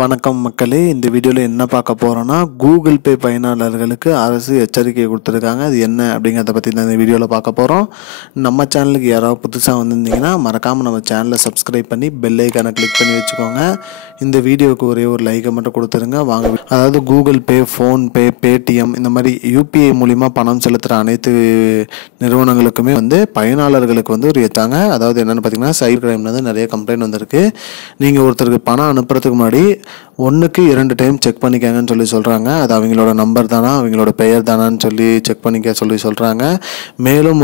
வணக்கம் மக்களே, இந்த வீடியோவில் என்ன பார்க்க போகிறோன்னா, கூகுள் பே பயனாளர்களுக்கு அரசு எச்சரிக்கை கொடுத்துருக்காங்க. அது என்ன அப்படிங்கிறத பற்றி தான் இந்த வீடியோவில் பார்க்க போகிறோம். நம்ம சேனலுக்கு யாராவது புதுசாக வந்திருந்தீங்கன்னா மறக்காமல் நம்ம சேனலை சப்ஸ்கிரைப் பண்ணி பெல் ஐக்கானை கிளிக் பண்ணி வச்சுக்கோங்க. இந்த வீடியோவுக்கு ஒரே ஒரு லைக்கை மட்டும் கொடுத்துருங்க. வாங்க, அதாவது கூகுள் பே, ஃபோன்பே, பேடிஎம் இந்த மாதிரி யூபிஐ மூலிமா பணம் செலுத்துகிற அனைத்து நிறுவனங்களுக்குமே பயனாளர்களுக்கு ஒரு ஏற்றாங்க. அதாவது என்னென்னு பார்த்தீங்கன்னா, சைபர் கிரைம்லேருந்து நிறைய கம்ப்ளைண்ட் வந்திருக்கு. நீங்கள் ஒருத்தருக்கு பணம் அனுப்புறதுக்கு முன்னாடி 1க்கு 2 டைம் செக் பண்ணிக்கங்கன்னு சொல்லி சொல்கிறாங்க. அது அவங்களோட நம்பர் தானா, அவங்களோட பெயர் தானான்னு சொல்லி செக் பண்ணிக்க சொல்லி சொல்கிறாங்க. மேலும்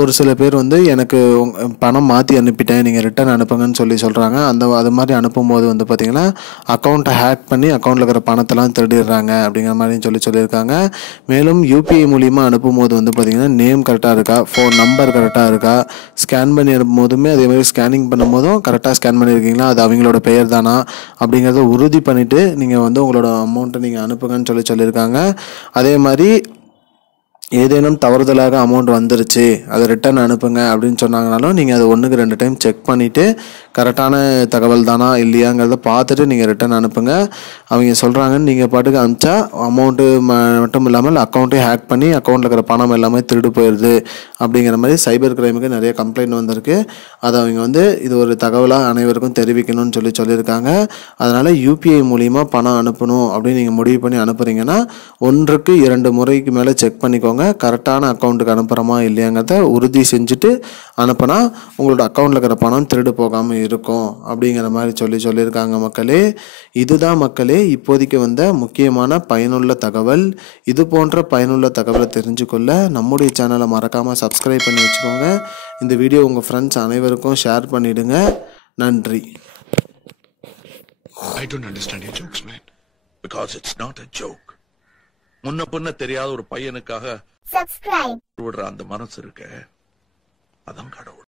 ஒரு சில பேர் எனக்கு பணம் மாற்றி அனுப்பிட்டேன், நீங்கள் ரிட்டர்ன் அனுப்புங்கன்னு சொல்லி சொல்கிறாங்க. அது மாதிரி அனுப்பும்போது பார்த்திங்கன்னா அக்கௌண்ட்டை ஹேக் பண்ணி அக்கௌண்ட்டில் இருக்கிற பணத்தெல்லாம் திருடிடுறாங்க அப்படிங்கிற மாதிரி சொல்லியிருக்காங்க. மேலும் யூபிஐ மூலிமா அனுப்பும்போது பார்த்திங்கன்னா நேம் கரெக்டாக இருக்கா, ஃபோன் நம்பர் கரெக்டாக இருக்கா, ஸ்கேன் பண்ணி அனுப்பும்போதுமே அதேமாதிரி ஸ்கேனிங் பண்ணும்போதும் கரெக்டாக ஸ்கேன் பண்ணியிருக்கீங்களா, அது அவங்களோட பெயர் தானா அப்படிங்கிறத உறுதி பண்ணிவிட்டு நீங்கள் உங்களோட அமௌண்ட்டை நீங்கள் அனுப்புங்கன்னு சொல்லியிருக்காங்க. அதே மாதிரி ஏதேனும் தவறுதலாக அமௌண்ட் வந்துருச்சு, அதை ரிட்டர்ன் அனுப்புங்க அப்படின்னு சொன்னாங்கனாலும் நீங்கள் அதை 1க்கு 2 டைம் செக் பண்ணிவிட்டு கரெக்டான தகவல் தானா இல்லையாங்கிறத பார்த்துட்டு நீங்கள் ரிட்டர்ன் அனுப்புங்க. அவங்க சொல்கிறாங்கன்னு நீங்கள் பாட்டுக்கு அனுப்பிச்சா அமௌண்ட்டு மட்டும் இல்லாமல் அக்கௌண்ட்டே ஹேக் பண்ணி அக்கௌண்ட்டில் இருக்கிற பணம் எல்லாமே திருடு போயிடுது அப்படிங்கிற மாதிரி சைபர் கிரைமுக்கு நிறைய கம்ப்ளைண்ட் வந்திருக்கு. அதை அவங்க இது ஒரு தகவலாக அனைவருக்கும் தெரிவிக்கணும்னு சொல்லியிருக்காங்க. அதனால் யூபிஐ மூலிமா பணம் அனுப்பணும் அப்படின்னு நீங்கள் முடிவு பண்ணி அனுப்புகிறீங்கன்னா 1க்கு 2 முறைக்கு மேலே செக் பண்ணிக்கோங்க. கரெக்டான அக்கௌண்ட்டுக்கு அனுப்புகிறோமா இல்லையாங்கிறத உறுதி செஞ்சுட்டு அனுப்புனா உங்களோட அக்கௌண்ட்டில் இருக்கிற பணம் திருடு போகாமல் இருக்கும் அப்படிங்கிற மாதிரி சொல்லியிருக்காங்க மக்களே. இதுதான் மக்களே இப்போதைக்கு முக்கியமான பயனுள்ள தகவல். இது போன்ற பயனுள்ள தகவலை தெரிஞ்சுக்கொள்ள நம்முடைய சேனலை மறக்காமல் சப்ஸ்கிரைப் பண்ணி வச்சுக்கோங்க. இந்த வீடியோ உங்கள் ஃப்ரெண்ட்ஸ் அனைவருக்கும் ஷேர் பண்ணிவிடுங்க. நன்றி. I don't understand your jokes, man. Because it's not a joke. முன்ன பின்ன தெரியாத ஒரு பையனுக்காக விடுற அந்த மனசு இருக்க, அதான் கடவுள்.